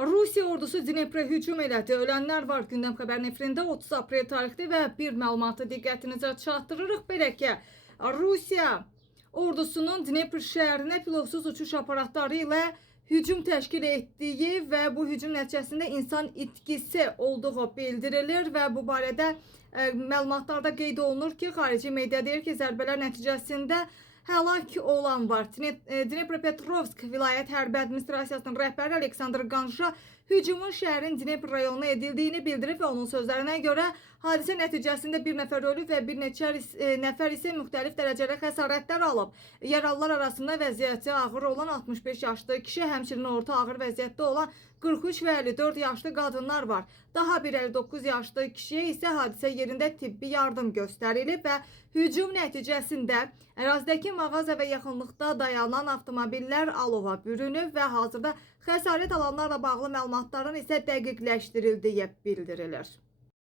Rusiya ordusu Dneprə hücum elədi. Ölənlər var. Gündəm xəbər nefrində 30 aprel tarixli və bir məlumatı diqqətinizə çatdırırıq. Belə ki, Rusiya ordusunun Dnepr şəhərinə pilotsuz uçuş aparatları ilə hücum təşkil etdiyi və bu hücum nəticəsində insan itkisi olduğu bildirilir və bu barədə məlumatlarda qeyd olunur ki, xarici media deyir ki, zərbələr nəticəsində həlak olan var. Dnepropetrovsk vilayət hərbi administrasiyasının rəhbəri Aleksandr Qanşa hücumun şəhərin Dnepr rayonuna edildiyini bildirib və onun sözlərinə görə hadisə nəticəsində bir nəfər ölüb və bir neçə nəfər isə müxtəlif dərəcədə xəsarətlər alıb. Yaralılar arasında vəziyyəti ağır olan 65 yaşlı kişi, həmçinin orta ağır vəziyyətdə olan 43 və 54 yaşlı qadınlar var. Daha bir 59 yaşlı kişiyə isə hadisə yerində tibbi yardım göstərilib və hücum nəticəsində ərazidəki mağaza və yaxınlıqda dayanan avtomobillər alova bürünüb və hazırda xəsarət alanlarla bağlı məlumatların isə dəqiqləşdirildiyi bildirilir.